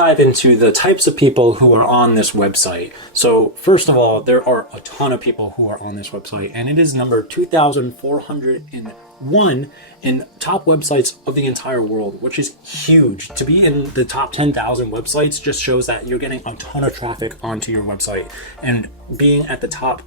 dive into the types of people who are on this website. So first of all, there are a ton of people who are on this website, and it is number 2,401 in top websites of the entire world, which is huge. To be in the top 10,000 websites just shows that you're getting a ton of traffic onto your website, and being at the top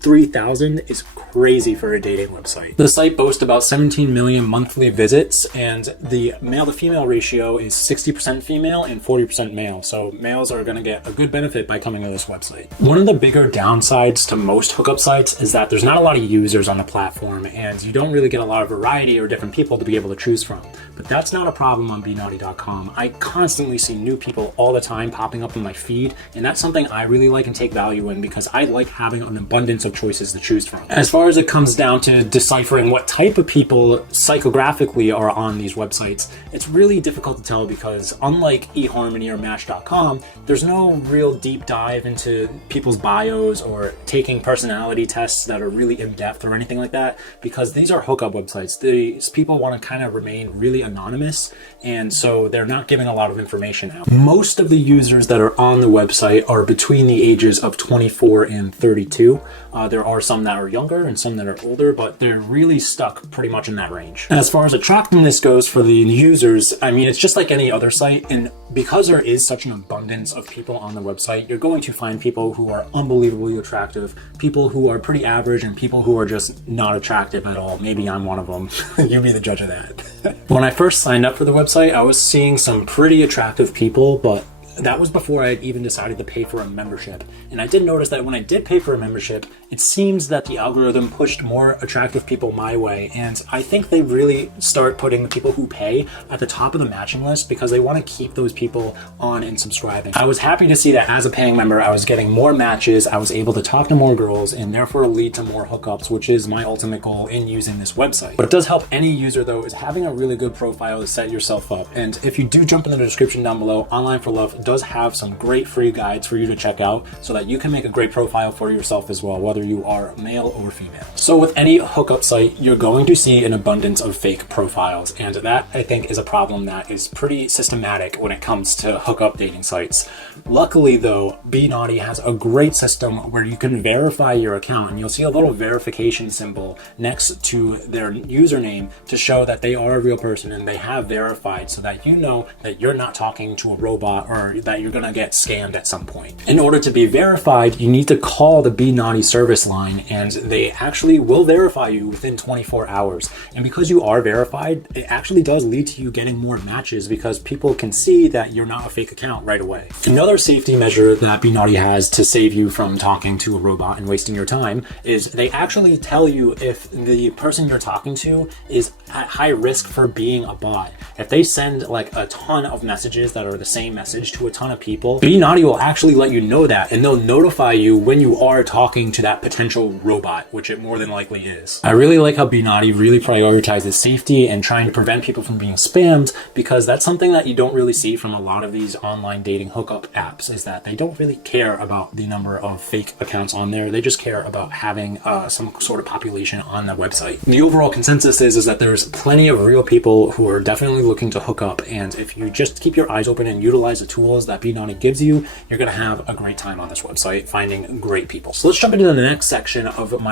3,000 is crazy for a dating website. The site boasts about 17 million monthly visits, and the male to female ratio is 60% female and 40% male. So males are going to get a good benefit by coming to this website. One of the bigger downsides to most hookup sites is that there's not a lot of users on the platform, and you don't really get a lot of variety or different people to be able to choose from. But that's not a problem on BeNaughty.com. I constantly see new people all the time popping up in my feed, and that's something I really like and take value in because I like having an abundance of choices to choose from. As far as it comes down to deciphering what type of people psychographically are on these websites, it's really difficult to tell because unlike eHarmony or Match.com, there's no real deep dive into people's bios or taking personality tests that are really in-depth or anything like that, because these are hookup websites. These people want to kind of remain really anonymous, and so they're not giving a lot of information out. Most of the users that are on the website are between the ages of 24 and 32. There are some that are younger and some that are older, but they're really stuck pretty much in that range. As far as attractiveness goes for the users, I mean, it's just like any other site, and because there is such an abundance of people on the website, you're going to find people who are unbelievably attractive, people who are pretty average, and people who are just not attractive at all. Maybe I'm one of them. You be the judge of that. When I first signed up for the website, I was seeing some pretty attractive people, but that was before I had even decided to pay for a membership. And I did notice that when I did pay for a membership, it seems that the algorithm pushed more attractive people my way. And I think they really start putting the people who pay at the top of the matching list because they want to keep those people on and subscribing. I was happy to see that as a paying member, I was getting more matches, I was able to talk to more girls, and therefore lead to more hookups, which is my ultimate goal in using this website. What does help any user though is having a really good profile to set yourself up. And if you do jump in the description down below, Online for Love does have some great free guides for you to check out so that you can make a great profile for yourself as well, whether you are male or female. So with any hookup site, you're going to see an abundance of fake profiles, and that I think is a problem that is pretty systematic when it comes to hookup dating sites. Luckily though, BeNaughty has a great system where you can verify your account, and you'll see a little verification symbol next to their username to show that they are a real person and they have verified, so that you know that you're not talking to a robot or that you're going to get scammed at some point. In order to be verified, you need to call the BeNaughty service line, and they actually will verify you within 24 hours. And because you are verified, it actually does lead to you getting more matches because people can see that you're not a fake account right away. Another safety measure that BeNaughty has to save you from talking to a robot and wasting your time is they actually tell you if the person you're talking to is at high risk for being a bot. If they send like a ton of messages that are the same message to a ton of people, BeNaughty will actually let you know that, and they'll notify you when you are talking to that potential robot, which it more than likely is. I really like how BeNaughty really prioritizes safety and trying to prevent people from being spammed, because that's something that you don't really see from a lot of these online dating hookup apps, is that they don't really care about the number of fake accounts on there. They just care about having some sort of population on the website. The overall consensus is that there's plenty of real people who are definitely looking to hook up, and if you just keep your eyes open and utilize the tools that BeNaughty gives you, you're going to have a great time on this website finding great people. So let's jump into the next section of my